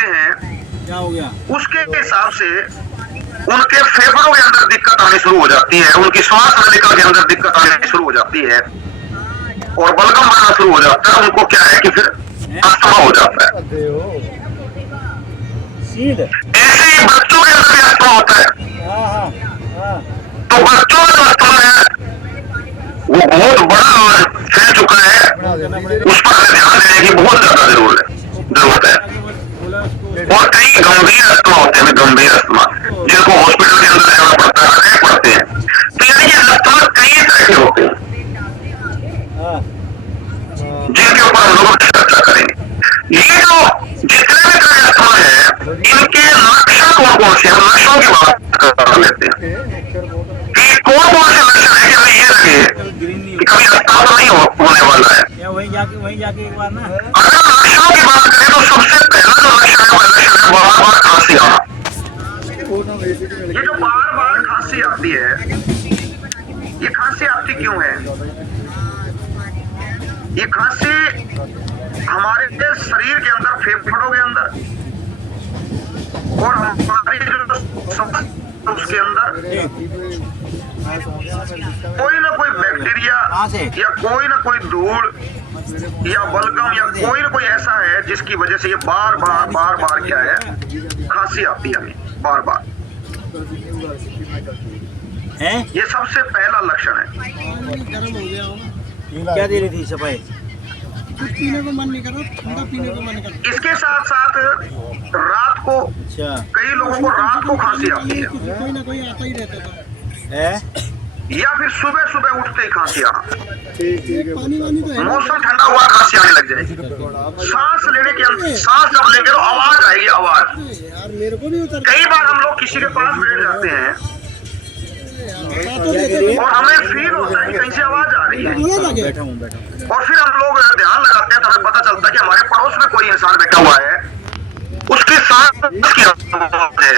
खाते हैं क्या हो गया, उसके हिसाब से उनके फेफड़ों के अंदर दिक्कत आनी शुरू हो जाती है, उनकी श्वास नलिका के अंदर दिक्कत आनी शुरू हो जाती है और बलगम आना शुरू हो जाता है। उनको क्या है कि फिर अस्थमा हो जाता है। ऐसे ही बच्चों के अंदर भी अस्थमा होता है। तो बच्चों में जो अस्थमा है वो बहुत बड़ा फैल चुका है, उस पर ध्यान देने की बहुत ज्यादा जरूरत है। और कई गंभीर अस्थमा होते हैं, गंभीर अस्थमा जिनको हॉस्पिटल के अंदर रहना पड़ता है, पड़ते हैं। तो यानी कि अस्थमा कई तरह के होते हैं जिनके ऊपर हम लोग चर्चा करेंगे। ये जो जितने भी तरह अस्थमा है इनके लक्षण कौन कौन से, हम लक्षणों की बात कर लेते हैं कि कौन कौन से लक्षण है कि हमें ये लगे कि कभी अस्थमा तो नहीं होने वाला है। वहीं जाके एक बार ना, अगर लक्षणों की बात करें तो सबसे पहला जो लक्षण है वो लक्षण है बार बार खांसी आना। ये जो बार बार खांसी आती है, ये खांसी आती क्यों है? ये खांसी हमारे शरीर के अंदर, फेफड़ों के अंदर और हमारी जो उसके अंदर कोई ना कोई बैक्टीरिया या कोई ना कोई धूल या बलगम या कोई ना कोई ऐसा है जिसकी वजह से ये बार बार क्या है, खांसी आती है हमें बार बार। ये सबसे पहला लक्षण है। क्या दे रही थी सफाई, कुछ पीने को मन नहीं कर रहा, ठंडा पीने को मन कर रहा। इसके साथ साथ रात को कई लोगों को रात को खांसी आती है, कोई ना कोई आता ही रहता था, या फिर सुबह सुबह उठते ही खांसी आना। पानी वानी तो है, मौसम ठंडा हुआ खांसी आने लग जाएगी। सांस लेने के अंदर, सांस जब लेंगे तो आवाज आएगी, आवाज। यार मेरे को नहीं उतर। कई बार हम लोग किसी के पास बैठ जाते हैं और हमें फील होता है कि कहीं से आवाज आ रही है, और फिर हम लोग ध्यान लगाते हैं तो हमें पता चलता है कि हमारे पड़ोस में कोई इंसान बैठा हुआ है, उसके सांस की आवाज है।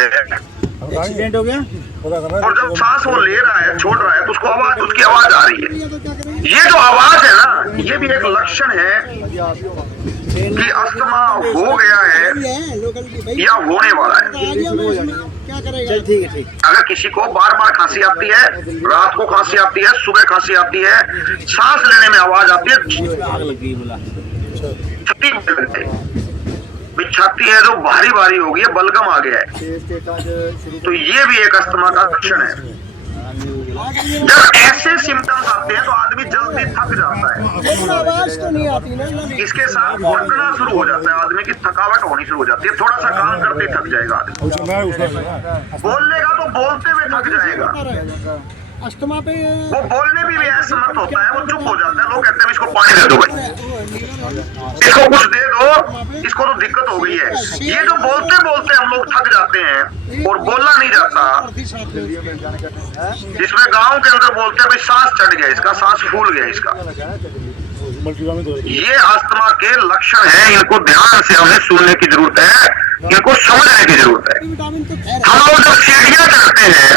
एक्सीडेंट हो गया, और जब सांस वो ले रहा है, छोड़ रहा है, तो उसको आवाज, उसकी आवाज आ रही है। ये जो आवाज है ना, ये भी एक लक्षण है कि अस्थमा हो गया है या होने वाला है। क्या करेगा? ठीक है, ठीक। अगर किसी को बार बार खांसी आती है, रात को खांसी आती है, सुबह खांसी आती है, सांस लेने में आवाज आती है, छाती में लगती है, छाती है जो भारी भारी हो गई है, बलगम आ गया है, तो ये भी एक अस्थमा का लक्षण है। जब ऐसे सिम्टम्स आते हैं तो आदमी जल्दी थक जाता है, आवाज तो नहीं आती ना, इसके साथ भटकना शुरू हो जाता है, आदमी की थकावट होनी शुरू हो जाती है, थोड़ा सा काम करते ही थक जाएगा आदमी, बोल लेगा तो बोलते हुए थक जाएगा। अस्थमा पे वो बोलने भी असमर्थ होता है, वो चुप हो जाता है। लोग कहते हैं इसको पानी दे दो भाई, इसको कुछ दे दो, इसको तो दिक्कत हो गई है। ये जो बोलते बोलते हम लोग थक जाते हैं और बोलना नहीं जाता, जिसमें गांव के अंदर बोलते हैं भाई सांस चढ़ गया इसका, सांस फूल गया इसका, ये अस्थमा के लक्षण है। इनको ध्यान से हमें सुनने की जरूरत है, इनको समझने की जरूरत है। हम लोग जब सीढ़ियां चढ़ते हैं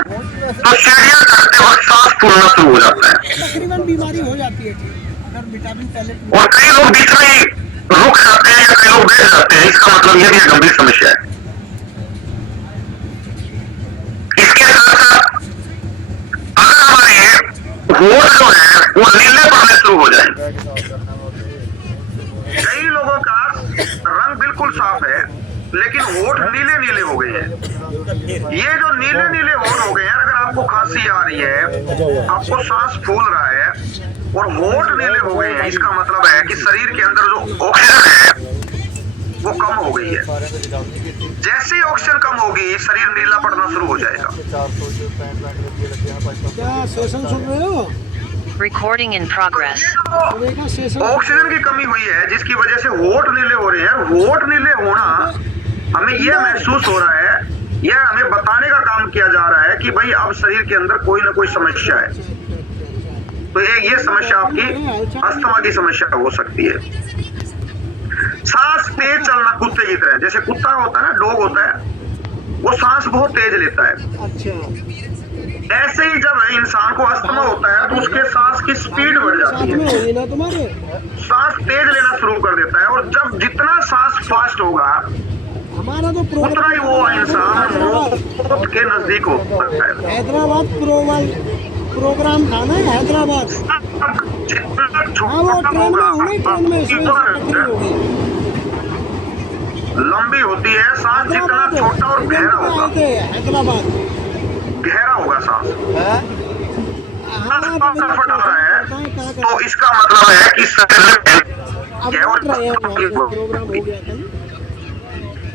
तो सीढ़ियां चढ़ते वक्त सांस फूलना शुरू हो जाता है, तकरीबन बीमारी हो जाती है अगर विटामिन पहले। और कई लोग बीच में ही रुक जाते हैं या कई लोग बैठ जाते हैं, इसका मतलब यह भी एक गंभीर समस्या है। इसके साथ साथ अगर हमारे होठ जो है वो नीले पड़ने शुरू हो जाए, कई लोगों का रंग बिल्कुल साफ है लेकिन होठ नीले नीले हो गए हैं। ये जो नीले नीले होठ हो गए हैं, अगर आपको खांसी आ रही है, आपको सांस फूल रहा है और होठ नीले हो गए हैं, इसका मतलब है कि शरीर के अंदर जो ऑक्सीजन है वो कम हो गई है। जैसे ही ऑक्सीजन कम होगी शरीर नीला पड़ना शुरू हो जाएगा। क्या सेशन सुन रहे हो? Recording in progress. ऑक्सीजन की कमी हुई है जिसकी वजह से होठ नीले हो रहे हैं। होठ नीले होना हमें यह महसूस हो रहा है, यह हमें बताने का काम किया जा रहा है कि भाई अब शरीर के अंदर कोई ना कोई समस्या है। तो ये समस्या आपकी अस्थमा की समस्या हो सकती है। सांस तेज चलना कुत्ते की तरह, जैसे कुत्ता होता है ना, डॉग होता है, वो सांस बहुत तेज लेता है। अच्छा, ऐसे ही जब इंसान को अस्थमा होता है तो उसके सांस की स्पीड बढ़ जाती है, सांस तेज लेना शुरू कर देता है। और जब जितना सांस फास्ट होगा हमारा तो उतना ही वो इंसान मौत के नजदीक होता है। हैदराबाद प्रोग्राम था ना, हैदराबाद। जितना हाँ, वो छोटा ट्रेन में होगी, ट्रेन में इसमें पटरी होगी। लंबी होती है सांस, जितना हैदराबाद छोटा और गहरा होगा, हैदराबाद। गहरा होगा सांस। हाँ, फट रहा है क्या तो इसका मतलब है कि अब उठ रहे हैं वहाँ से, प्रोग्राम हो गया था ना।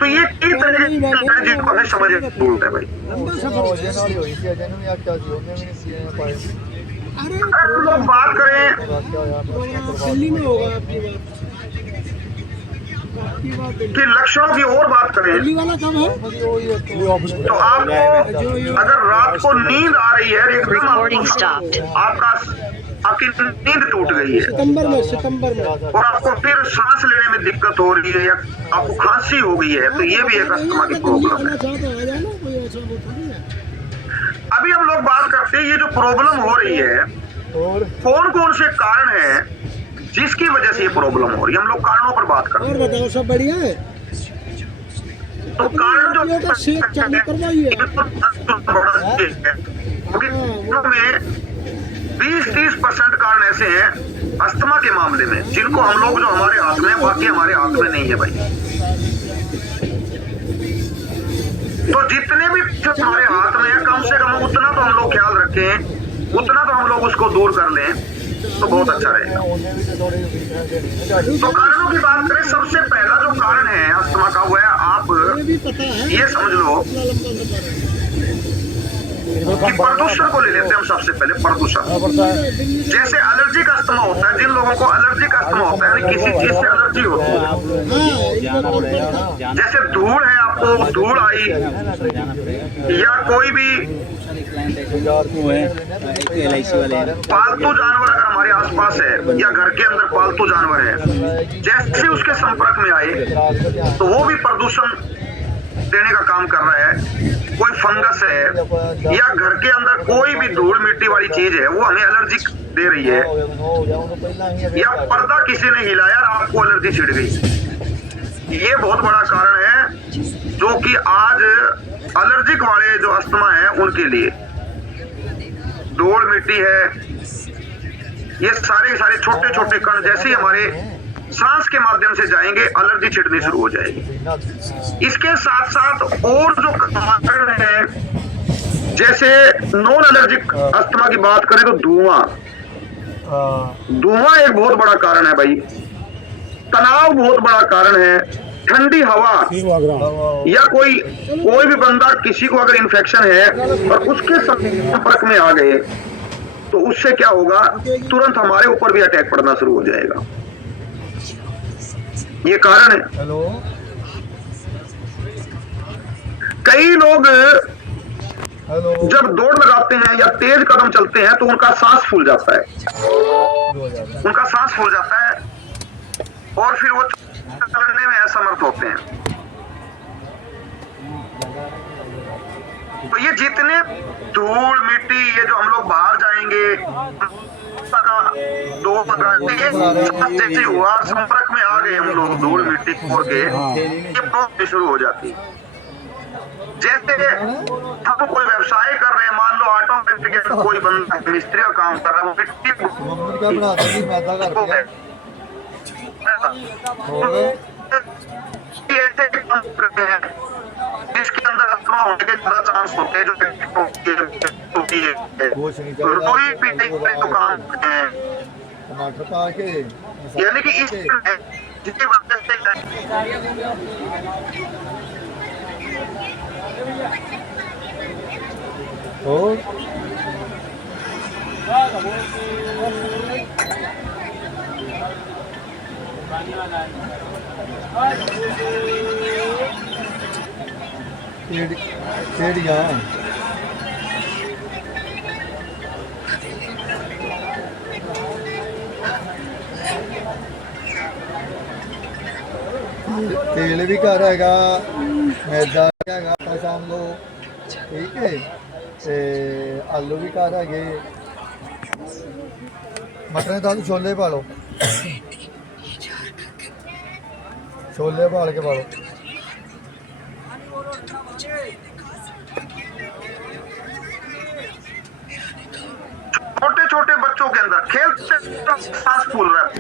तो ये कई तरह की चीजें हैं जिनको हमें समझ बोलते हैं भाई। लंबा सफर हो गया। अरे अगर हम लोग बात करें प्रोग्राम दिल्ली में होगा आपकी बात दिल्ली। कि लक्षणों की और बात करें दिल्ली वाला कब है? तो आपको अगर रात को नींद आ रही है एकदम Recording stopped. आपकी नींद टूट गई है सितंबर में और आपको फिर सांस लेने में दिक्कत हो रही है या आपको खांसी हो गई है, तो ये भी एक अस्थमा की प्रॉब्लम है। अभी हम लोग बात करते हैं ये जो प्रॉब्लम हो रही है, कौन कौन से कारण हैं जिसकी वजह से ये प्रॉब्लम हो रही है। हम लोग कारणों पर बात करते और बताओ, सब बढ़िया है? हैं। तो कारण जो का शेक चालू करवाइए। में 20-30% कारण ऐसे हैं अस्थमा के मामले में जिनको हम लोग जो हमारे हाथ में, बाकी हमारे हाथ में नहीं है भाई। तो जितने भी जो हमारे हाथ में है कम से कम उतना तो हम लोग ख्याल रखें, उतना तो हम लोग उसको दूर कर लें तो बहुत अच्छा रहेगा। तो कारणों की बात करें, सबसे पहला जो कारण है अस्थमा का वो है, आप भी पता है ये समझ लो कि प्रदूषण को ले लेते हैं हम। सबसे पहले प्रदूषण, जैसे एलर्जी का अस्थमा होता है, जिन लोगों को एलर्जी का अस्थमा होता है यानी किसी चीज से एलर्जी होती है, जैसे धूल है, आपको धूल आई या कोई भी पालतू जानवर अगर हमारे आसपास है या घर के अंदर पालतू जानवर है, जैसे उसके संपर्क में आए तो वो भी प्रदूषण देने का काम कर रहा है। कोई फंगस है या घर के अंदर कोई भी धूल मिट्टी वाली चीज है वो हमें एलर्जी दे रही है, या पर्दा किसी ने हिलाया और आपको एलर्जी छिड़ गई। ये बहुत बड़ा कारण है जो कि आज एलर्जिक वाले जो अस्थमा है उनके लिए। धूल मिट्टी है, ये सारे छोटे छोटे कण जैसे ही हमारे सांस के माध्यम से जाएंगे एलर्जी छिड़नी शुरू हो जाएगी। इसके साथ साथ और जो कारण है, जैसे नॉन एलर्जिक अस्थमा की बात करें तो धुआं एक बहुत बड़ा कारण है भाई। तनाव बहुत बड़ा कारण है। ठंडी हवा या कोई भी बंदा, किसी को अगर इन्फेक्शन है और उसके संपर्क में आ गए तो उससे क्या होगा, तुरंत हमारे ऊपर भी अटैक पड़ना शुरू हो जाएगा। ये कारण है। हेलो, कई लोग हेलो, जब दौड़ लगाते हैं या तेज कदम चलते हैं तो उनका सांस फूल जाता है, और फिर वो चलने में असमर्थ होते हैं। तो ये जितने धूल मिट्टी, ये जो हम लोग बाहर जाएंगे जैसे हुआ संपर्क में आ गए हम लोग धूल मिट्टी खोल के, ये प्रॉब्लम शुरू हो जाती है। जैसे हम कोई व्यवसाय कर रहे हैं, मान लो ऑटोमेटिक का कोई बंदा मिस्त्री का काम कर रहा है, वो मिट्टी ऐसे काम करते हैं जिसके अंदर अस्थमा होने के ज्यादा चांस होते हैं, जो रुई पीने के दुकान है, टमाटर पा के यानी कि इस जिसकी वजह से और सीढ़ियाँ तेल भी घर हैगा, मैदा हैगा, शाम लो, ठीक है। ते आलू भी घर है, मटर की दाल, छोले पा लो, छोले पाल के पा लो। छोटे छोटे बच्चों के अंदर खेलते सांस फूल रहा है,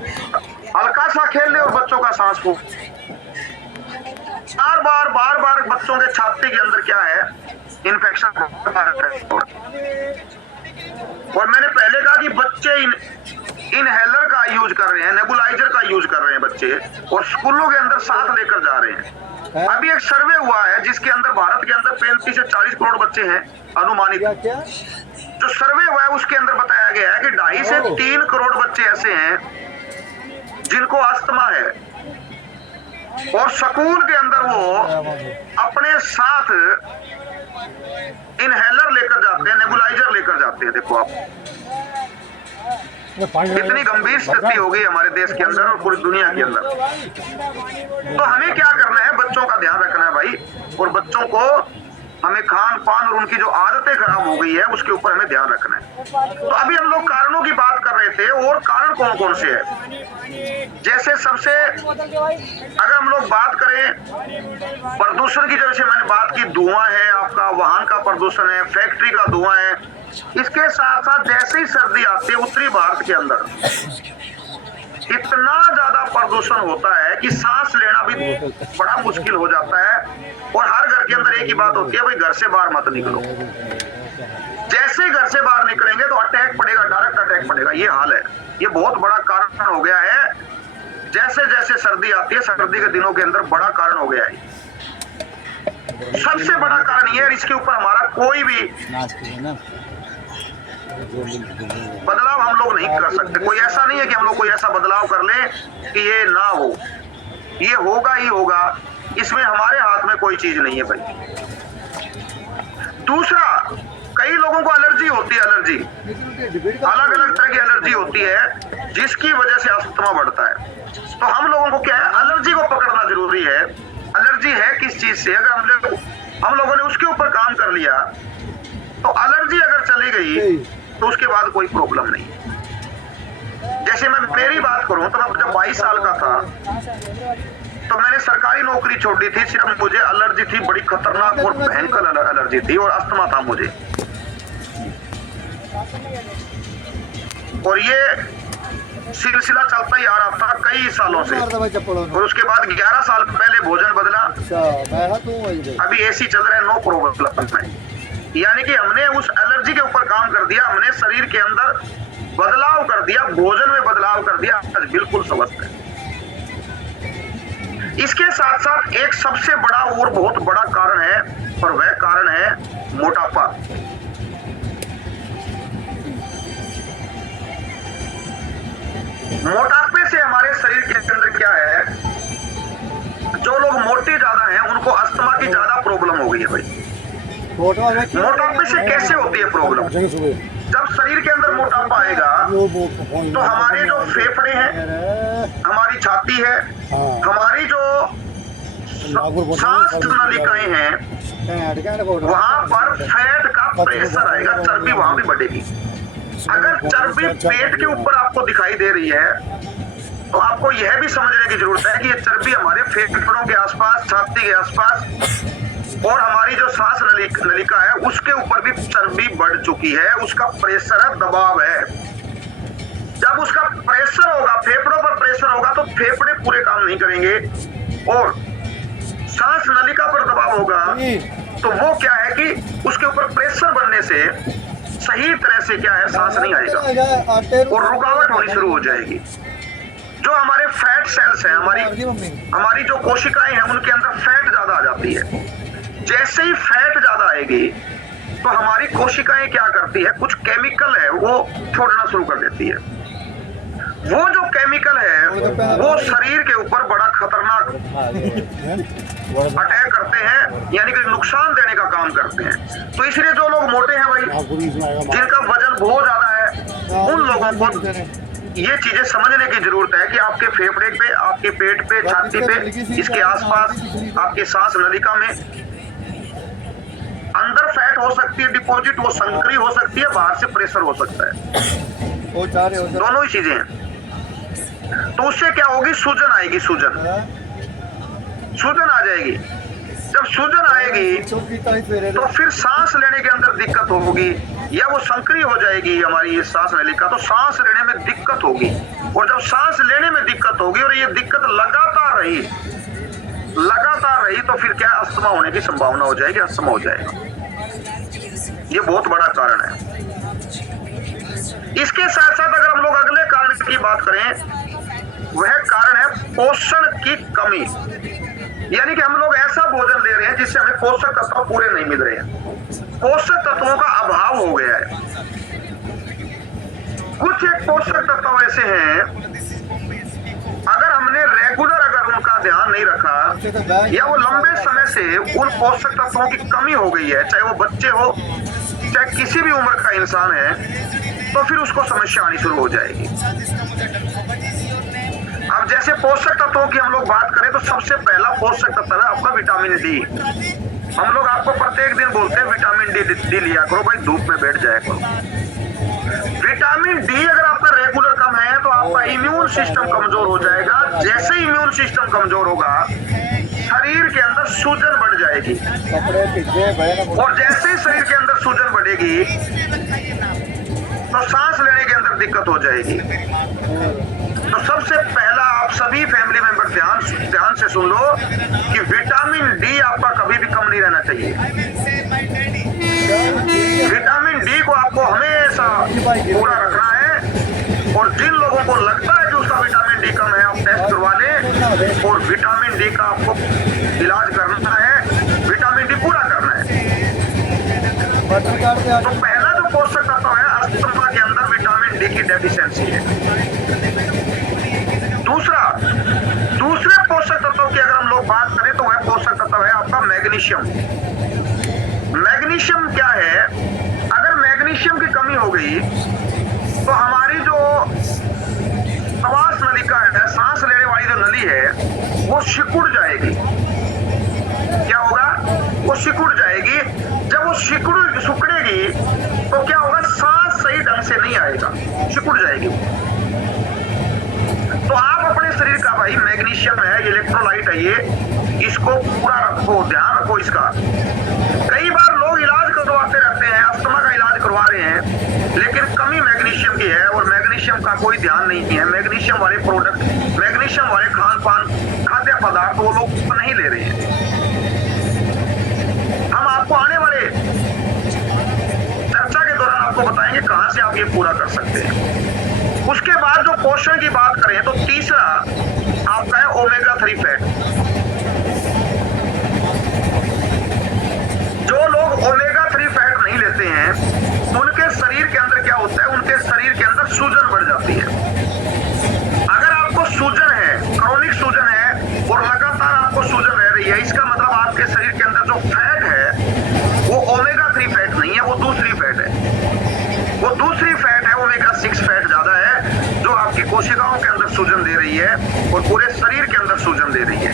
हल्का सा खेल ले और बच्चों का सांस फूल, बार बार बच्चों के छाती के अंदर क्या है, इन्फेक्शन। और मैंने पहले कहा कि बच्चे इनहेलर का यूज कर रहे हैं, नेबुलाइजर का यूज कर रहे हैं बच्चे, और स्कूलों के अंदर साथ लेकर जा रहे हैं। अभी एक सर्वे हुआ है जिसके अंदर भारत के अंदर 35 से 40 करोड़ बच्चे हैं अनुमानित। जो सर्वे हुआ है उसके अंदर बताया गया है कि 2.5 से 3 करोड़ बच्चे ऐसे हैं जिनको अस्थमा है, और स्कूल के अंदर वो अपने साथ इनहेलर लेकर जाते हैं, नेबुलाइजर लेकर जाते हैं। देखो आप कितनी गंभीर स्थिति हो गई हमारे देश के अंदर और पूरी दुनिया के अंदर। तो हमें क्या करना है, बच्चों का ध्यान रखना है भाई, और बच्चों को हमें खान पान और उनकी जो आदतें खराब हो गई है उसके ऊपर हमें ध्यान रखना है। तो अभी हम लोग कारणों की बात कर रहे थे, और कारण कौन कौन से है। जैसे सबसे अगर हम लोग बात करें प्रदूषण की, जैसे मैंने बात की, धुआं है आपका, वाहन का प्रदूषण है, फैक्ट्री का धुआं है। इसके साथ साथ जैसे ही सर्दी आती है उत्तरी भारत के अंदर इतना ज्यादा प्रदूषण होता है कि सांस लेना भी बड़ा मुश्किल हो जाता है, और हर घर के अंदर एक ही बात होती है, भाई घर से बाहर मत निकलो। जैसे ही घर से बाहर निकलेंगे तो अटैक पड़ेगा, डायरेक्ट अटैक पड़ेगा। ये हाल है, ये बहुत बड़ा कारण हो गया है। जैसे जैसे सर्दी आती है, सर्दी के दिनों के अंदर बड़ा कारण हो गया है। सबसे बड़ा कारण ये है, इसके ऊपर हमारा कोई भी बदलाव हम लोग नहीं कर सकते। कोई ऐसा नहीं है कि हम लोग कोई ऐसा बदलाव कर ले कि ये ना हो, ये होगा ही होगा, इसमें हमारे हाथ में कोई चीज नहीं है भाई। दूसरा, कई लोगों को एलर्जी होती है, एलर्जी अलग अलग तरह की एलर्जी होती है जिसकी वजह से अस्थमा बढ़ता है। तो हम लोगों को क्या है, एलर्जी को पकड़ना जरूरी है। एलर्जी है किस चीज से, अगर हम लोगों ने उसके ऊपर काम कर लिया तो एलर्जी अगर चली गई तो उसके बाद कोई प्रॉब्लम नहीं। जैसे मैं मेरी बात करूं तो मैं जब 22 साल का था तो मैंने सरकारी नौकरी छोड़ दी थी, सिर्फ मुझे एलर्जी थी, बड़ी खतरनाक और भयंकर एलर्जी थी, और अस्थमा था मुझे। और ये सिलसिला चलता ही आ रहा था कई सालों से, और उसके बाद 11 साल पहले भोजन बदला, अभी एसी चल रहा है, नो प्रॉब्लम। यानी कि हमने उस एलर्जी के ऊपर काम कर दिया, हमने शरीर के अंदर बदलाव कर दिया, भोजन में बदलाव कर दिया, आज बिल्कुल स्वस्थ है। इसके साथ साथ एक सबसे बड़ा और बहुत बड़ा कारण है, और वह कारण है मोटापा। मोटापे से हमारे शरीर के अंदर क्या है, जो लोग मोटे ज्यादा हैं उनको अस्थमा की ज्यादा प्रॉब्लम हो गई है भाई। मोटापे से कैसे होती है प्रॉब्लम, जब शरीर के अंदर मोटापा आएगा तो हमारे जो फेफड़े हैं, हमारी छाती है, हमारी जो सांस नलिकाएं हैं, वहां पर फैट का प्रेशर आएगा, चर्बी वहां भी बढ़ेगी। अगर चर्बी पेट के ऊपर आपको दिखाई दे रही है तो आपको यह भी समझने की जरूरत है कि ये चर्बी हमारे फेफड़ों के आसपास, छाती के आसपास और हमारी जो सांस नलिका है उसके ऊपर भी चर्बी बढ़ चुकी है, उसका प्रेशर है, दबाव है। जब उसका प्रेशर होगा, फेफड़ों पर प्रेशर होगा तो फेफड़े पूरे काम नहीं करेंगे, और सांस नलिका पर दबाव होगा तो वो क्या है कि उसके ऊपर प्रेशर बढ़ने से सही तरह से क्या है, सांस नहीं आएगा और रुकावट होनी शुरू हो जाएगी। जो हमारे फैट सेल्स हैं, हमारी जो कोशिकाएं हैं, उनके अंदर फैट ज्यादा आ जाती है। जैसे ही फैट ज्यादा आएगी तो हमारी कोशिकाएं क्या करती है, कुछ केमिकल है वो छोड़ना शुरू कर देती है। वो जो केमिकल है वो शरीर के ऊपर बड़ा खतरनाक अटैक करते हैं, यानी कि नुकसान देने का काम करते हैं। तो इसलिए जो लोग मोटे हैं भाई, जिनका वजन बहुत ज्यादा है, उन लोगों को ये चीजें समझने की जरूरत है कि आपके फेफड़े पे, आपके पेट पे, छाती पे, इसके आसपास, आपके सांस नलिका में अंदर फैट हो सकती है डिपॉजिट, वो संकरी हो सकती है, बाहर से प्रेशर हो सकता है, दोनों ही चीजें हैं। तो उससे क्या होगी, सूजन आएगी, सूजन आ जाएगी। जब सूजन आएगी तो फिर सांस लेने के अंदर दिक्कत होगी, या वो संकरी हो जाएगी हमारी ये सांस नलिका, तो सांस लेने में दिक्कत होगी। और जब सांस लेने में दिक्कत होगी और ये दिक्कत लगातार रही तो फिर क्या अस्थमा होने की संभावना हो जाएगी, अस्थमा हो जाएगा। ये बहुत बड़ा कारण है। इसके साथ साथ अगर हम लोग अगले कारण की बात करें, वह कारण है पोषण की कमी। यानी कि हम लोग ऐसा भोजन ले रहे हैं जिससे हमें पोषक तत्व पूरे नहीं मिल रहे हैं, पोषक तत्वों का अभाव हो गया है। कुछ एक पोषक तत्व ऐसे हैं, अगर हमने रेगुलर उनका ध्यान नहीं रखा या वो लंबे समय से उन पोषक तत्वों की कमी हो गई है, चाहे वो बच्चे हो चाहे किसी भी उम्र का इंसान है, तो फिर उसको समस्या आनी शुरू हो जाएगी। अब जैसे पोषक तत्वों की हम लोग बात करें तो सबसे पहला पोषक तत्व है आपका विटामिन डी। हम लोग आपको प्रत्येक दिन बोलते हैं विटामिन डी लिया करो भाई, धूप में बैठ जाया करो। विटामिन डी अगर आपका रेगुलर कम है तो आपका इम्यून सिस्टम कमजोर हो जाएगा। जैसे इम्यून सिस्टम कमजोर होगा, शरीर के अंदर सूजन बढ़ जाएगी, और जैसे ही शरीर के अंदर सूजन बढ़ेगी तो सांस लेने के अंदर दिक्कत हो जाएगी। तो सबसे पहला आप सभी फैमिली मेंबर ध्यान से सुन लो कि विटामिन डी आपका कभी भी कम नहीं रहना चाहिए। विटामिन डी को आपको हमेशा पूरा रखना है, और जिन लोगों को लगता है कि उसका विटामिन डी कम है, आप टेस्ट करवा लें और विटामिन डी का आपको इलाज करना है, विटामिन डी पूरा करना है। तो पहला जो पोषक तत्व है अस्थमा के अंदर विटामिन डी की डेफिशिएंसी है। दूसरे पोषक तत्वों की अगर हम लोग बात करें तो वह पोषक तत्व है आपका मैग्नीशियम। मैग्नीशियम क्या है? अगर मैग्नीशियम की कमी हो गई तो हमारी जो श्वास नलिका है, सांस लेने वाली जो नली है, वो सिकुड़ जाएगी। क्या होगा? वो सिकुड़ जाएगी। जब वो सिकुड़ेगी तो क्या होगा? सांस सही ढंग से नहीं आएगा, सिकुड़ जाएगी। तो आप अपने शरीर का भाई मैग्नीशियम है, इलेक्ट्रोलाइट है, ये इसको पूरा रखो, ध्यान रखो इसका। कई बार लोग इलाज करवाते रहते हैं, अस्थमा का इलाज करवा रहे हैं, लेकिन कमी मैग्नीशियम की है और मैग्नीशियम का कोई ध्यान नहीं है। मैग्नीशियम वाले प्रोडक्ट, मैग्नीशियम वाले खान पान, खाद्य पदार्थ वो लोग नहीं ले रहे हैं। हम आपको आने वाले चर्चा के दौरान आपको बताएंगे कहां से आप ये पूरा कर सकते हैं। उसके बाद जो पोषण की बात करें तो तीसरा आपका है ओमेगा 3 फैट। जो लोग ओमेगा 3 फैट नहीं लेते हैं उनके शरीर के अंदर क्या होता है? उनके शरीर के अंदर सूजन बढ़ जाती है। अगर आपको सूजन है, क्रोनिक सूजन है और लगातार आपको सूजन रह रही है, इसका मतलब आपके शरीर के अंदर जो फैट है वो ओमेगा 3 फैट नहीं है, वो दूसरी फैट है। वो दूसरी फैट है, ओमेगा 6 फैट ज्यादा है, जो आपकी कोशिकाओं के अंदर सूजन दे रही है और पूरे शरीर के अंदर सूजन दे रही है।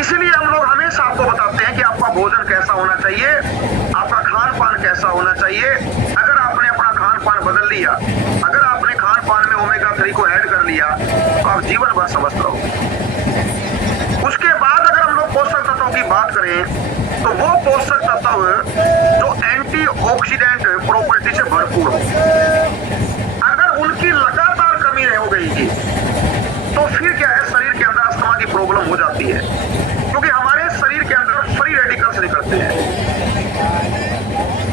इसलिए हम लोग हमेशा आपको बताते हैं कि आपका भोजन कैसा होना चाहिए, आपका खान पान कैसा होना चाहिए। अगर आपने अपना खान पान बदल लिया, अगर आपने खान पान में ओमेगा 3 को ऐड कर लिया तो आप जीवन भर स्वस्थ रहोगे। उसके बाद अगर हम लोग पोषक तत्वों की बात करें तो वो पोषक तत्व जो एंटीऑक्सीडेंट प्रॉपर्टी से भरपूर हो, अगर उनकी लगातार कमी हो गई तो फिर क्या है? शरीर के अंदर अस्थमा की प्रॉब्लम हो जाती है, क्योंकि हमारे शरीर के अंदर फ्री रेडिकल्स निकलते हैं,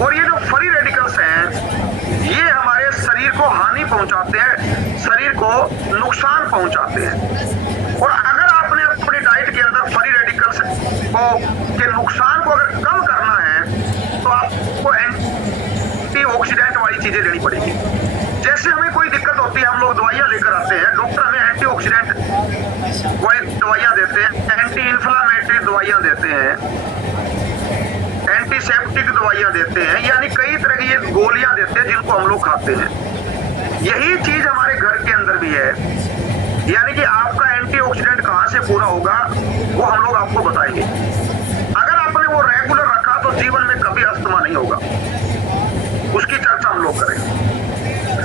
और ये जो फ्री रेडिकल्स हैं ये हमारे शरीर को हानि पहुंचाते हैं, शरीर को नुकसान पहुंचाते हैं। और अगर आपने अपनी डाइट के अंदर फ्री रेडिकल्स के नुकसान को अगर कम करना है तो आपको एंटीऑक्सीडेंट वाली चीजें लेनी पड़ेगी। जैसे हमें कोई दिक्कत होती है, हम लोग दवाइयां लेकर आते हैं, डॉक्टर हमें एंटीऑक्सीडेंट वाली दवाइयां देते हैं, एंटी इन्फ्लामेटरी दवाइयां देते हैं, एंटीसेप्टिक दवाइयां देते हैं, यानी कई तरह की ये गोलियां देते हैं जिनको हम लोग खाते हैं। यही चीज हमारे घर के अंदर भी है, यानी कि आपका एंटीऑक्सीडेंट कहां से पूरा होगा वो हम लोग आपको बताएंगे। अगर आपने वो रेगुलर रखा तो जीवन में कभी अस्थमा नहीं होगा, उसकी चर्चा हम लोग करेंगे।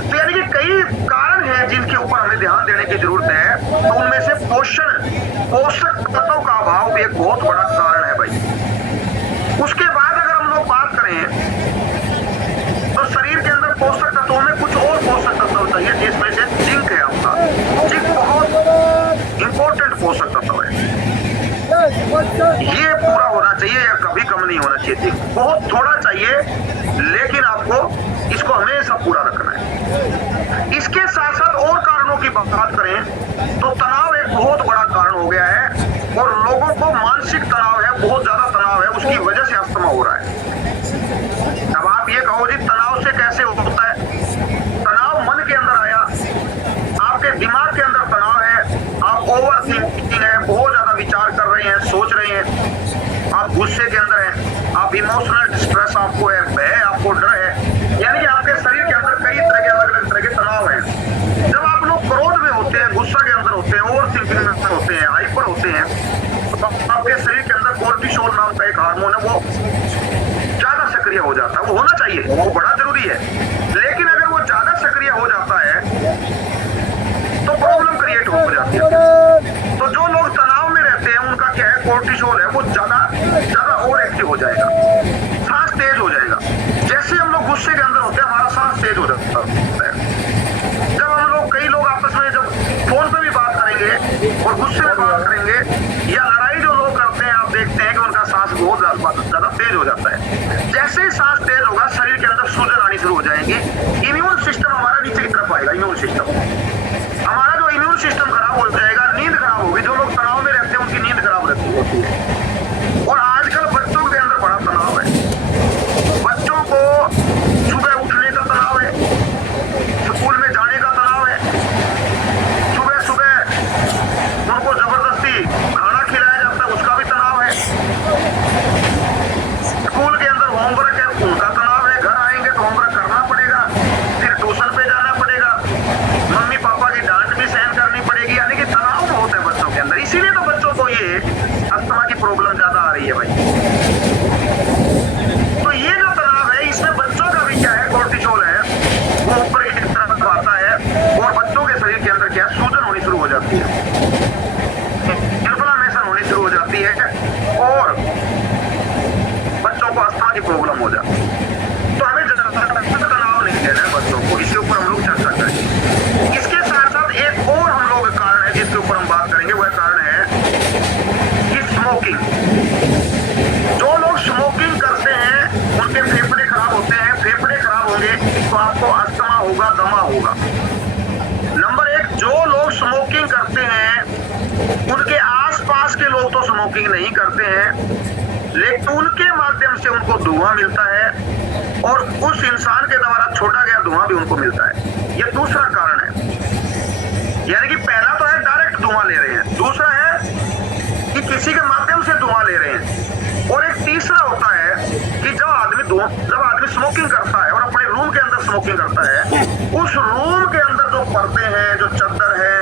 तो यानी कि कई कारण हैं हैं जिनके ऊपर हमें ध्यान देने की जरूरत है, तो उनमें से पोषक तत्वों का अभाव भी एक बहुत बड़ा कारण है भाई। उसके बाद अगर हम लोग बात करें तो शरीर के अंदर पोषक तत्वों में कुछ और पोषक तत्व चाहिए, जिसमें से जिंक है आपका। जिंक बहुत इंपॉर्टेंट पोषक तत्व है, ये पूरा होना चाहिए या कभी कम नहीं होना चाहिए। जिंक बहुत थोड़ा चाहिए, लेकिन आपको इसको हमेशा पूरा रखना है। इसके साथ साथ और कारणों की बात करें तो तनाव एक बहुत बड़ा कारण हो गया है, और लोगों को मानसिक तनाव है, बहुत ज्यादा तनाव है, उसकी वजह से अस्थमा हो रहा है। अब आप ये कहो जी तनाव से कैसे होता है? तनाव मन के अंदर आया, आपके दिमाग के अंदर तनाव है, आप ओवर थिंकिंग है, बहुत ज्यादा विचार कर रहे हैं, सोच रहे हैं, आप गुस्से के अंदर हैं, आप इमोशनल डिस्ट्रेस आपको है, भय आपको, डर है, यानी कि आपके शरीर के अंदर कई तरह के अलग अलग तरह के तनाव हैं। जब आप लोग क्रोध में होते हैं, गुस्सा के अंदर होते हैं, ओवर थिंकिंग में होते हैं, हाइपर होते हैं, तो आपके शरीर के अंदर कोर्टिसोल नाम का एक हार्मोन है, वो ज्यादा सक्रिय हो जाता है। वो होना चाहिए, वो बड़ा जरूरी है, लेकिन अगर वो ज्यादा सक्रिय हो जाता है तो प्रॉब्लम क्रिएट हो जाती है। तो जो लोग तनाव में रहते हैं उनका क्या है, कोर्टिसोल है वो ज्यादा ओवर एक्टिव हो जाएगा, सांस तेज हो जाएगा। जैसे हम लोग गुस्से के अंदर होते हैं, हमारा सांस तेज हो जाता है। जब हम लोग, कई लोग आपस में जब फोन पे भी बात करेंगे और गुस्से में बात करेंगे, या लड़ाई जो लोग करते हैं, आप देखते हैं कि उनका सांस बहुत ज्यादा तेज हो जाता है। जैसे ही सांस तेज होगा, शरीर के अंदर सूजन आनी शुरू हो जाएगी, इम्यून सिस्टम हमारा नीचे की तरफ आएगा। इम्यून सिस्टम हमारा जो इम्यून सिस्टम खराब हो जाएगा, नींद खराब होगी। जो लोग तनाव में रहते हैं उनकी नींद खराब रहती है। और आजकल बच्चों के अंदर बड़ा तनाव है, बच्चों को सुबह उठने का तनाव है, स्कूल में जाने का तनाव है, सुबह सुबह उनको जबरदस्ती खाना खिलाया जाता है, उसका भी तनाव है, स्कूल के अंदर होमवर्क है, उनका तनाव है, घर आएंगे तो होमवर्क करना पड़ेगा, फिर ट्यूशन पे जाना पड़ेगा, मम्मी पापा की डांट भी सहन करनी पड़ेगी, यानी कि तनाव बहुत है बच्चों के अंदर। इसीलिए तो बच्चों को ये अस्थमा की प्रॉब्लम ज्यादा आ रही है भाई। तो ये जो तनाव है, इसमें बच्चों का भी क्या है, कोर्टिसोल है, वो ऊपर की तरफ आता है, और बच्चों के शरीर के अंदर क्या, सूजन होनी शुरू हो जाती है, इन्फ्लेमेशन होनी शुरू हो जाती है, और बच्चों को अस्थमा की प्रॉब्लम हो जाती है। तो हमें तनाव नहीं देना है बच्चों को, इसके ऊपर हम लोग चर्चा करेंगे। इसके साथ साथ एक और हम लोग कारण है जिसके ऊपर हम बात करेंगे, वह कारण है कि स्मोकिंग। जो लोग स्मोकिंग करते हैं उनके फेफड़े खराब होते हैं, फेफड़े खराब होंगे तो आपको अस्थमा होगा, दमा होगा। नंबर एक, जो लोग स्मोकिंग करते हैं उनके आसपास के लोग तो स्मोकिंग नहीं करते हैं, लेकिन उनके माध्यम से उनको धुआं मिलता है, और उस इंसान के द्वारा छोड़ा गया धुआं भी उनको मिलता है। ये दूसरा कारण है। यानी कि पहला तो है डायरेक्ट धुआं ले रहे हैं, दूसरा है कि किसी के माध्यम से धुआं ले रहे हैं, और एक तीसरा होता है कि जब आदमी स्मोकिंग करता है और अपने रूम के अंदर स्मोकिंग करता है, उस रूम के अंदर जो पर्दे हैं, जो चादर है,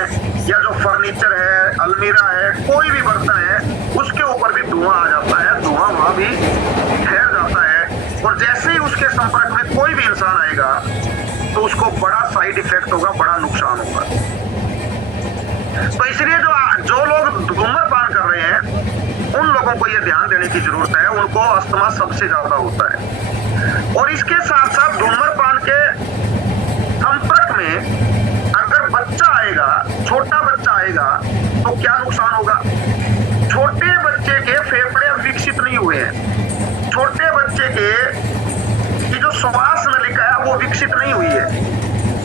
या जो फर्नीचर है, अलमीरा है, कोई भी बर्तन है, उसके ऊपर भी धुआं आ जाता है, धुआं वहां भी ठहर जाता है, और जैसे ही उसके संपर्क में कोई भी इंसान आएगा तो उसको बड़ा साइड इफेक्ट होगा, बड़ा नुकसान होगा। तो इसलिए जो लोग धूम्रपान कर रहे हैं उन लोगों को ये ध्यान देने की जरूरत है, उनको अस्थमा सबसे ज्यादा होता है। और इसके साथ साथ धूम्रपान के संपर्क में अगर बच्चा आएगा, छोटा बच्चा आएगा, तो क्या नुकसान होगा? छोटे बच्चे के फेफड़े विकसित नहीं हुए हैं, छोटे बच्चे की जो श्वास नलिका है वो विकसित नहीं हुई है,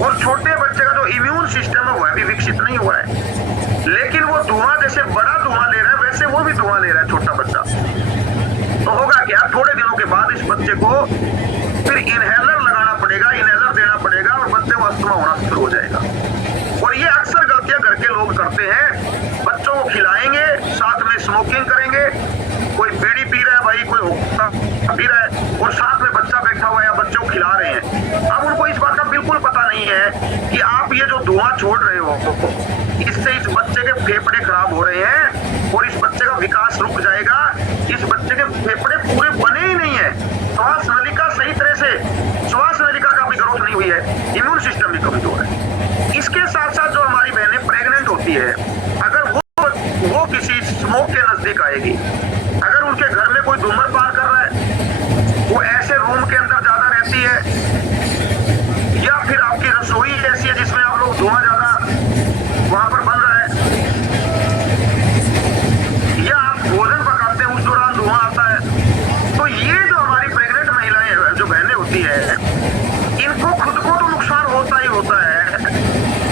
और छोटे बच्चे का जो इम्यून सिस्टम है वह भी विकसित नहीं हुआ है। लेकिन वो धुआं, जैसे बड़ा धुआं ले रहा है वैसे वो भी धुआं ले रहा है छोटा बच्चा। तो होगा क्या, थोड़े दिनों के बाद इस बच्चे को फिर इनहेलर लगाना पड़ेगा, इनहेलर देना पड़ेगा, और बच्चे को अस्थमा होना शुरू हो जाएगा। और ये अक्सर गलतियां घर के लोग करते हैं, बच्चों को खिलाएंगे, साथ में स्मोकिंग करेंगे, कोई बीड़ी पी रहा है भाई, कोई हुक्का पी रहा है, और साथ में बच्चा बैठा हुआ है या बच्चों को खिला रहे हैं। अब उनको इस बात का बिल्कुल पता नहीं है कि आप ये जो धुआं छोड़ रहे हो, इससे इस बच्चे के फेफड़े खराब हो रहे हैं, और इस बच्चे का विकास रुक जाएगा, इस बच्चे के फेफड़े पूरे बने ही नहीं है, श्वास नलिका सही तरह से, श्वास नलिका का भी ग्रोथ नहीं हुई है, इम्यून सिस्टम भी कमजोर है। इसके साथ होती है, अगर वो किसी स्मोक के नजदीक आएगी, अगर उनके घर में कोई धूम्रपान कर रहा है, वो ऐसे रूम के अंदर ज्यादा रहती है, या फिर आपकी रसोई ऐसी है जिसमें आप लोग धुआं ज्यादा वहां पर बन रहा है, या आप भोजन पकाते हैं उस दौरान धुआं आता है, तो ये जो हमारी प्रेग्नेंट महिलाएं जो बहनें होती है, इनको खुद को तो नुकसान होता ही होता है,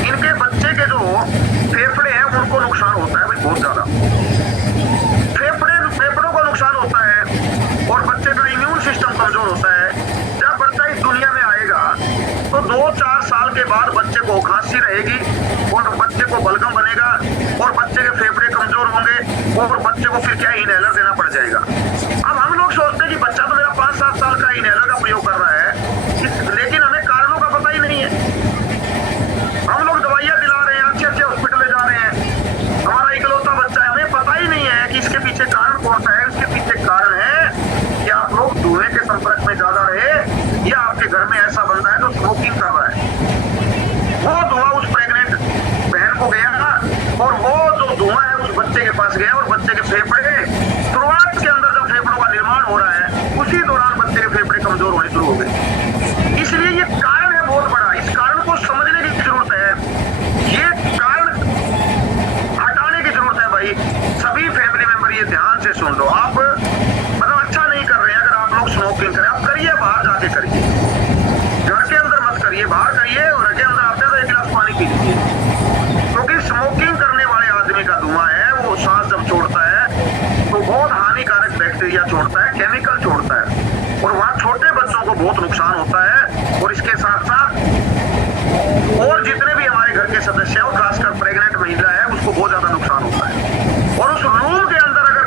इनके बच्चे के जो फेफड़े हैं उनको नुकसान होता है भाई बहुत ज्यादा। फेफड़ों को नुकसान होता है और बच्चे का इम्यून सिस्टम कमजोर होता है। जब बच्चा इस दुनिया में आएगा तो 2-4 साल के बाद बच्चे को खांसी रहेगी और बच्चे को बलगम बनेगा और बच्चे के फेफड़े कमजोर होंगे और बच्चे को फिर क्या इनहेलर देना पड़ जाएगा। अब हम लोग सोचते हैं कि बच्चा तो मेरा 5-7 साल का इनहेलर का प्रयोग कर रहा है, लेकिन हमें कारणों का पता ही नहीं है। हम लोग दवाइयां दिला रहे हैं, अच्छे हॉस्पिटल में जा रहे हैं, हमारा इकलौता बच्चा है, हमें पता ही नहीं है कि इसके पीछे कारण कौन सा है। इसके पीछे कारण है कि आप लोग धुएं के संपर्क में ज्यादा रहे, या आपके घर में ऐसा बंदा है जो स्मोकिंग कर रहा है, वो धुआं उस प्रेग्नेंट बहन को गया और वो जो धुआं है उस बच्चे के पास गया और बच्चे के फेफड़े शुरुआत के अंदर जब फेफड़ों का निर्माण हो रहा है उसी दौरान बच्चे के फेफड़े कमजोर होने शुरू हो गए। इसलिए ये कारण है बहुत बड़ा, इस कारण को समझने की जरूरत है, ये कारण हटाने की जरूरत है भाई। सभी फैमिली मेंबर ये ध्यान से सुन लो, आप मतलब अच्छा नहीं कर रहे हैं अगर आप लोग स्मोकिंग करें, आप करिए, बाहर जाके करिए, घर के अंदर मत करिए, बाहर करिए और घर के अंदर आते हैं तो 1 गिलास पानी पी लीजिए, क्योंकि स्मोकिंग करने वाले आदमी का धुआं है वो सांस जब छोड़ता है तो बहुत हानिकारक बैक्टीरिया छोड़ता है, केमिकल छोड़ता है और वहाँ छोटे बच्चों को बहुत नुकसान होता है। और इसके साथ साथ और जितने भी हमारे घर के सदस्य हैं, खासकर प्रेग्नेंट महिला है, उसको बहुत ज्यादा नुकसान होता है। और उस रूम के अंदर अगर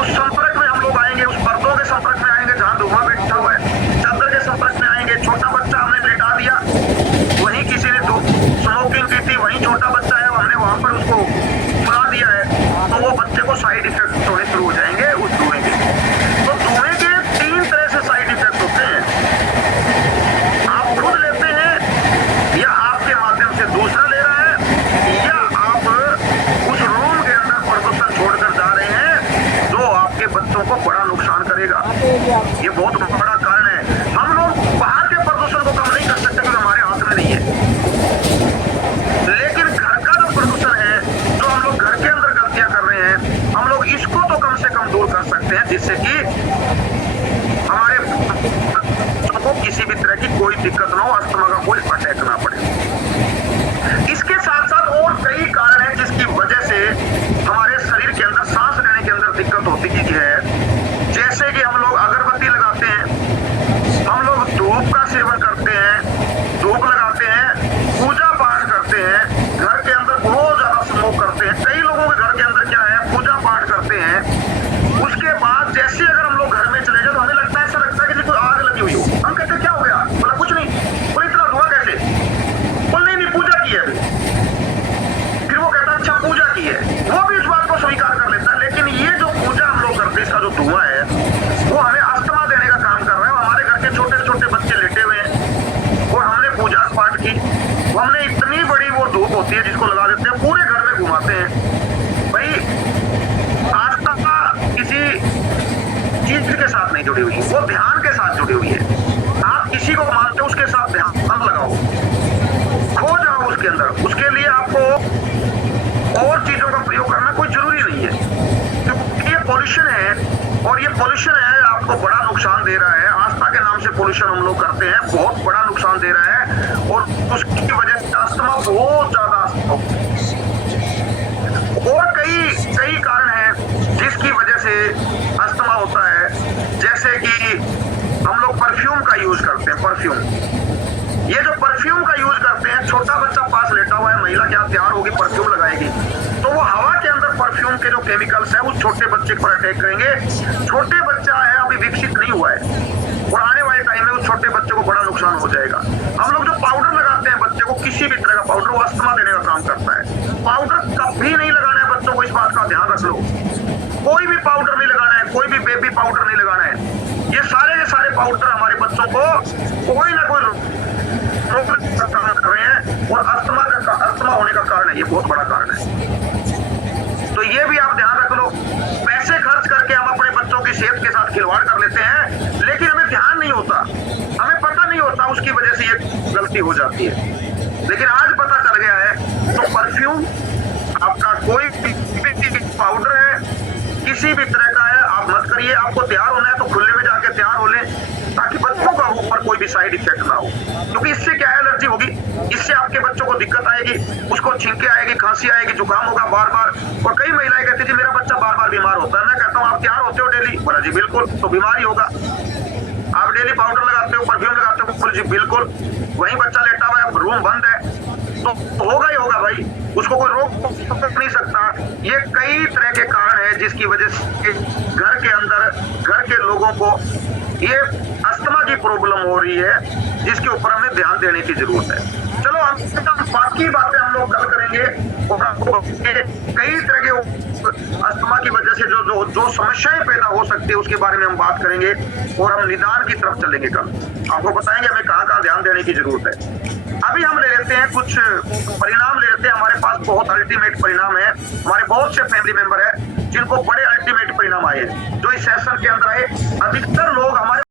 उस संपर्क में हम लोग आएंगे, उस पर्दों के संपर्क में आएंगे जहाँ धुआं बैठा हुआ है, चादर के संपर्क में आएंगे, छोटा बच्चा हमने लेटा दिया, वहीं किसी ने स्मोकिंग की थी, वहीं छोटा बच्चा है, हमने वहां पर उसको सुला दिया है, तो वो बच्चे को साइड इफेक्ट होने शुरू हो जाएंगे उस धुएं के। तो धुएं के 3 तरह से साइड इफेक्ट होते हैं, आप खुद लेते हैं या आपके माध्यम से दूसरा ले रहा है, या आप उस रूम के अंदर प्रदूषण छोड़कर जा रहे हैं जो आपके बच्चों को बड़ा नुकसान करेगा। ये बहुत बड़ा कारण है। हम लोग बाहर के प्रदूषण को कम नहीं कर सकते क्योंकि हमारे हाथ में नहीं है, लेकिन घर का जो प्रदूषण है, जो हम लोग घर के अंदर गलतियां कर रहे हैं, हम लोग इसको तो कम से कम दूर कर सकते हैं, जिससे कि हमारे बच्चों को किसी भी तरह की कोई दिक्कत ना हो, अस्थमा का कोई अटैक ना पड़े। इसके साथ साथ और कई कारण हैं जिसकी वजह से हमारे शरीर के अंदर सांस लेने के अंदर दिक्कत होती है। जैसे कि हम लोग अगरबत्ती लगाते हैं, हम लोग धूप का सेवन करते हैं, धूप लगाते हैं, पूजा पाठ करते हैं, घर के अंदर बहुत ज्यादा स्मोक करते हैं। कई लोगों के घर के अंदर क्या है, पूजा पाठ करते हैं, उसके बाद जैसे अगर हम लोग घर में चले जाए तो हमें लगता है, ऐसा लगता है कि कोई आग लगी हुई हो। हम कहते हैं क्या हो गया, बोला कुछ नहीं, बोले इतना धुआं कैसे, बोल नहीं पूजा की है। फिर वो कहता है अच्छा पूजा की है, वो भी इस बात को स्वीकार कर लेता है, लेकिन ये जो पूजा हम लोग करते हैं, इसका जो धुआं है वो हमें अस्थमा देने का काम कर रहा है। हमारे घर के छोटे छोटे बच्चे लेटे हुए हैं और हमने पूजा पाठ की, हमने इतनी बड़ी वो धूप होती है जिसको लगा देते हैं, पूरे घर में घुमाते हैं। भाई आस्था किसी चीज के साथ नहीं जुड़ी हुई, वो ध्यान के साथ जुड़ी हुई है। आप किसी को मानते हो उसके साथ ध्यान लगाओ, खो जाओ उसके अंदर, उसके लिए आपको और चीजों का प्रयोग करना कोई जरूरी नहीं है, क्योंकि ये पॉल्यूशन है और ये पॉल्यूशन है आपको बड़ा नुकसान दे रहा है। आस्था के नाम से पॉल्यूशन हम लोग करते हैं, बहुत बड़ा नुकसान दे रहा है और उसकी वजह से अस्थमा बहुत ज्यादा, और कई कारण हैं जिसकी वजह से अस्थमा होता है। जैसे कि हम लोग परफ्यूम का यूज करते हैं, परफ्यूम, ये जो परफ्यूम का यूज करते हैं, छोटा बच्चा पास लेटा हुआ है, महिला क्या तैयार होगी परफ्यूम लगाएगी, तो वो हवा के अंदर परफ्यूम के जो केमिकल्स हैं उस छोटे बच्चे पर अटैक करेंगे। छोटे बच्चा है, अभी विकसित नहीं हुआ है और आने वाले टाइम में उस छोटे बच्चे को बड़ा नुकसान हो जाएगा। हम लोग जो पाउडर लगाते हैं बच्चे को, किसी भी तरह का पाउडर, वो अस्थमा देने का काम करता है। पाउडर कभी नहीं लगाना है बच्चों को, इस बात का ध्यान रख लो। कोई भी पाउडर नहीं लगाना है, कोई भी बेबी पाउडर नहीं लगाना है। ये सारे पाउडर हमारे बच्चों को कोई ना कोई रोग कर रहे हैं। और अस्थमा होने का कारण है, ये बहुत बड़ा कारण है। तो ये भी आप ध्यान रख लो। पैसे खर्च करके हम अपने बच्चों की सेहत के साथ खिलवाड़ कर लेते हैं, लेकिन हमें ध्यान नहीं होता, हमें पता नहीं होता, उसकी वजह से ये गलती हो जाती है। लेकिन आज पता चल गया है तो परफ्यूम आपका कोई भी पाउडर है, किसी भी तरह का है, आप मत करिए। आपको तैयार होना है तो खुले में जाके तैयार हो लें, ताकि बच्चों का ऊपर कोई भी साइड इफेक्ट ना हो। क्योंकि इससे क्या है, एलर्जी होगी, इससे आपके बच्चों को दिक्कत आएगी, उसको छींके आएगी, खांसी आएगी, जुकाम होगा बार बार। और कई महिलाएं कहती थी मेरा बच्चा बार बार बीमार होता है। मैं कहता हूँ आप तैयार होते हो डेली? बोला जी बिल्कुल। तो बीमारी होगा। आप डेली पाउडर लगाते हो, परफ्यूम लगाते हो? बोले जी बिल्कुल। वहीं बच्चा लेटा हुआ है, रूम बंद है, तो होगा ही होगा भाई, उसको कोई रोक नहीं सकता। ये कई तरह के कारण है जिसकी वजह से घर के अंदर, घर के लोगों को ये अस्थमा की प्रॉब्लम हो रही है, जिसके ऊपर हमें ध्यान देने की जरूरत है। चलो हम बाकी बातें हम लोग कल करेंगे, और आपको कई तरह के अस्थमा की वजह से जो समस्याएं पैदा हो सकती है उसके बारे में हम बात करेंगे, और हम निदान की तरफ चलेंगे। कल आपको बताएंगे हमें कहाँ कहाँ ध्यान देने की जरूरत है। अभी हम ले लेते हैं कुछ परिणाम, ले लेते हैं। हमारे पास बहुत अल्टीमेट परिणाम है, हमारे बहुत से फैमिली मेंबर है जिनको बड़े अल्टीमेट परिणाम आए हैं, जो इस सेशन के अंदर आए। अधिकतर लोग हमारे